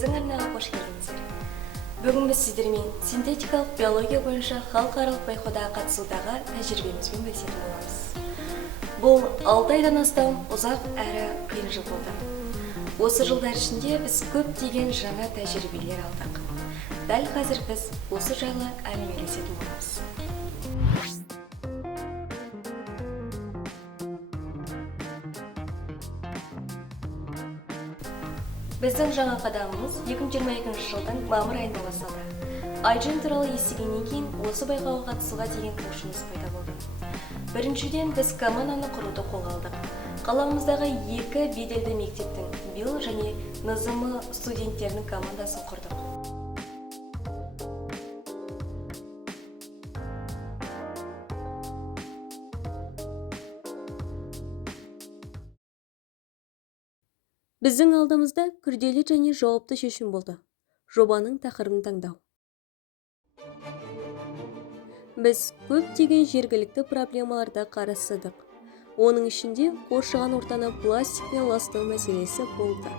біздің арнаға қош келдіңіздер. Бүгін біз сіздермен синтетикалық биология бойынша халықаралық байқауға қатысудағы тәжірибемізбен бөлісетін боламыз. Бұл 6 айдан астам ұзақ әрі қиын жыл болды. Осы жылдар ішінде біз көптеген жаңа тәжірибелер алдық. Дәл қазір біз осы жайлы әңгімелесетін боламыз. Біздің жаңа қадамымыз 2022 жылдың мамыр айында басталды. iGEM туралы естігеннен кейін осы байқауға қатысуға деген құлшыныс пайда болды. Біріншіден біз команданы құруды қолға алдық. Қаламыздағы 2 беделді мектептің БИЛ және НЗМ студенттерінің командасын құрдық. Біздің алдымызда күрделі және жауапты шешім болды. Жобаның тақырыбын таңдау. Біз көптеген жергілікті проблемаларды қарастырдық. Оның ішінде қоршаған ортаны пластикпен ластау мәселесі болды.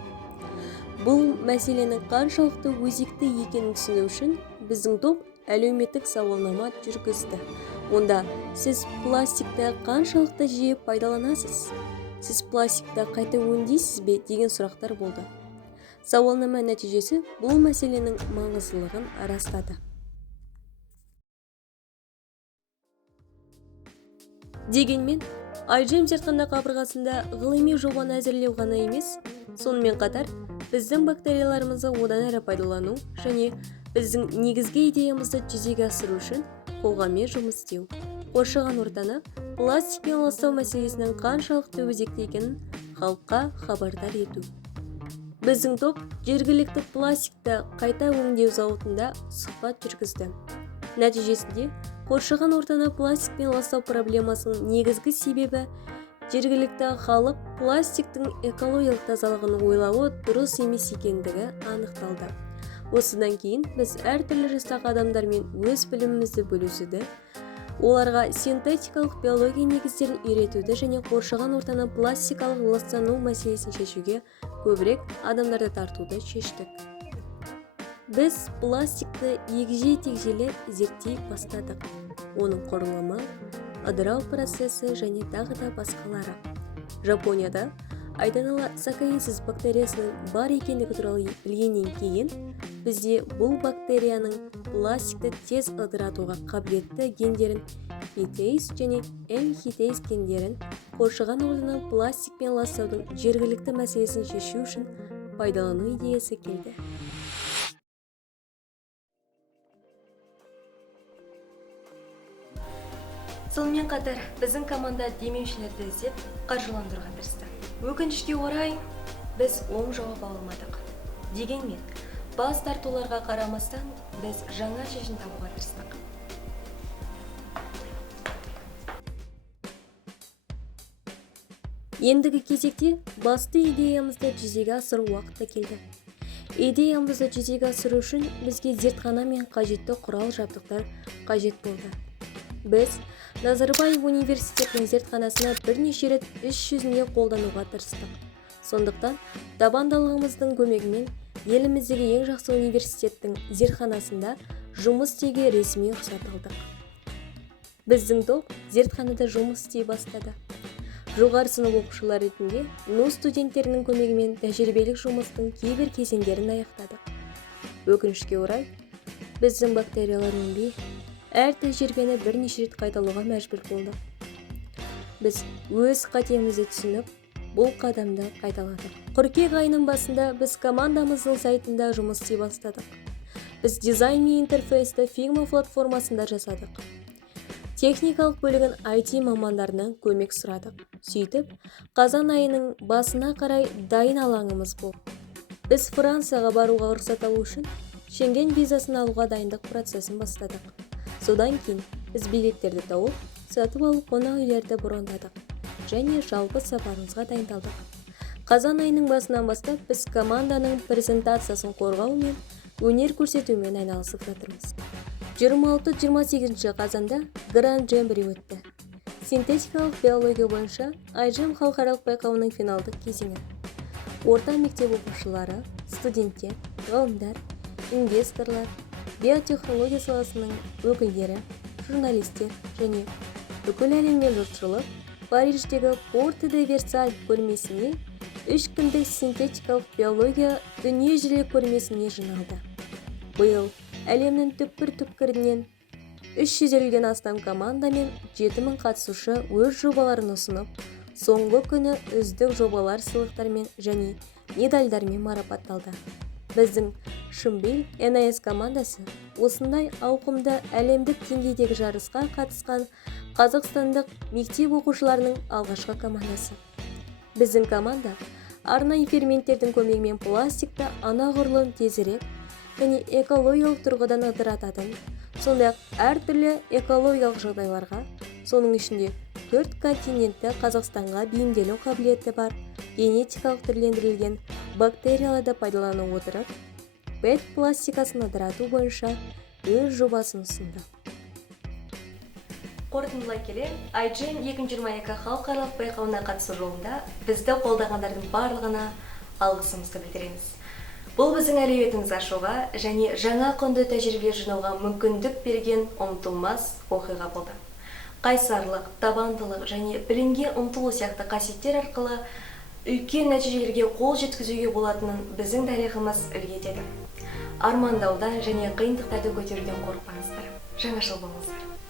Бұл мәселенің қаншалықты өзекті екенін түсіну үшін біздің топ әлеуметтік сауалнама жүргізді. Онда сіз пластикті қаншалықты жиі пайдаланасыз? Сіз пластикті қайта өңдейсіз бе деген сұрақтар болды. Сауалнама нәтижесі бұл мәселенің маңыздылығын растады. Дегенмен, iGEM зертхана қабырғасында ғылыми жобаны әзірлеу ғана емес, сонымен қатар біздің бактерияларымызды одан әрі пайдалану және біздің негізгі идеямызды жүзеге асыру үшін қоғаммен жұмыс істеу, қоршаған ортаны пластикпен ластау мәселесінің қаншалықты өзекті екенін халыққа хабардар ету. Біздің топ жергілікті пластикті қайта өңдеу зауытында сұхбат жүргізді. Нәтижесінде қоршаған ортаны пластикпен ластау проблемасының негізгі себебі жергілікті халық пластиктің экологиялық тазалығын ойлауы дұрыс емес екендігі анықталды. Осыдан кейін біз әртүрлі жастағы адамдармен өз білімімізді бөлісуді, оларға синтетикалық биология негіздерін үйретуді және қоршаған ортаны пластикалық ластану мәселесін шешуге көбірек адамдарды тартуды шештік. Біз пластикті егжей-тегжейлі зерттей бастадық. Оның құрылымы, ыдырау процесі және тағы да басқалары. Жапонияда айданала саккаризис бактериясының бар екендігі туралы білгеннен кейін, бізде бұл бактерияның пластикті тез ыдыратуға қабілетті гендерін фитейз және L-хитейз гендерін қоршаған ортаны пластикпен ластаудың жергілікті мәселесін шешу үшін пайдалану идеясы келді. Сонымен қатар біздің команда демеушілерді іздеп қаржыландыруға тырысты. Өкінішке орай біз оң жауап ала алмадық. Дегенмен, бас тартуларға қарамастан біз жаңа шешім табуға тырыстық. Ендігі кезекте басты идеямызды жүзеге асыру уақыты келді. Идеямызды жүзеге асыру үшін бізге зертхана мен қажетті құрал-жабдықтар қажет болды. Біз Назарбаев университетінің зертханасына бірнеше рет іс жүзінде қолдануға тырыстық. Сондықтан, табандылығымыздың көмегімен еліміздегі ең жақсы университеттің зертханасында жұмыс істеуге ресми рұқсат алдық. Біздің топ зертханада жұмыс істей бастады. Жоғары сынып оқушылары ретінде НУ студенттерінің көмегімен тәжірибелік жұмыстың кейбір кезеңдерін аяқтадық. Өкінішке орай, біздің бактериялар өнбей, әр тәжірибені бірнеше рет қайталауға мәжбүр болдық. Біз өз қатемізді түсініп, бұл қадамды қайталадық. Қыркүйек айының басында біз командамыздың сайтында жұмыс істей бастадық. Біз дизайн мен интерфейсті Figma платформасында жасадық. Техникалық бөлігін IT мамандарынан көмек сұрадық. Сөйтіп, қазан айының басына қарай дайын алаңымыз болды. Біз Францияға баруға рұқсат алу үшін Шенген визасын алуға дайындық процесін бастадық. Содан кейін біз билеттерді тауып, сатып алып қонақ үйлерді брондадық және жалпы сапарымызға дайындалдық. Қазан айының басынан бастап біз команданың презентациясын қорғау мен өнер көрсетумен айналысып жатырмыз. 26-28 қазанда Grand Jamboree өтті. Синтетикалық биология бойынша iGEM халықаралық байқауының финалдық кезеңі. Орта мектеп оқушылары, студенттер, ғалымдар, инвесторлар, биотехнология саласының өкілдері, журналистер және бүкіл әлемнен жұртшылық Париждегі Порте де Версаль көрмесіне 3 күндік синтетикалық биология дүниежүзілік көрмесіне жиналды. Биыл әлемнің түкпір-түкпірінен 350-ден астам команда мен 7000 қатысушы өз жобаларын ұсынып, соңғы күні үздік жобалар сыйлықтармен және медальдармен марапатталды. Біздің Шымбел НАС командасы осындай ауқымды әлемдік деңгейдегі жарысқа қатысқан қазақстандық мектеп оқушыларының алғашқы командасы. Біздің команда арнайы ферменттердің көмегімен пластикті анағұрлым тезірек және экологиялық тұрғыдан ыдырататын, сондай-ақ әртүрлі экологиялық жағдайларға, соның ішінде 4 континентті Қазақстанға бейімделу қабілеті бар генетикалық түрлендірілген бактерияларды пайдалана отырып, ПЭТ пластикасын ыдырату бойынша өз жобасын ұсынды. Қорытындылай келе, iGEM 2022 халықаралық байқауына қатысу жолында бізді қолдағандардың барлығына алғысымызды білдіреміз. Бұл біздің әлеуетімізді ашуға және жаңа құнды тәжірибе жинауға мүмкіндік берген ұмытылмас оқиға болды. Қайсарлық, табандылық және білімге ұмтылу сияқты қасиеттер арқылы үлкен нәтижелерге қол жеткізуге болатынын біздің тарихымыз үлгі етеді. Армандаудан және қиындықтарды көтеруден қорықпаңыздар. Жаңашыл болыңыздар.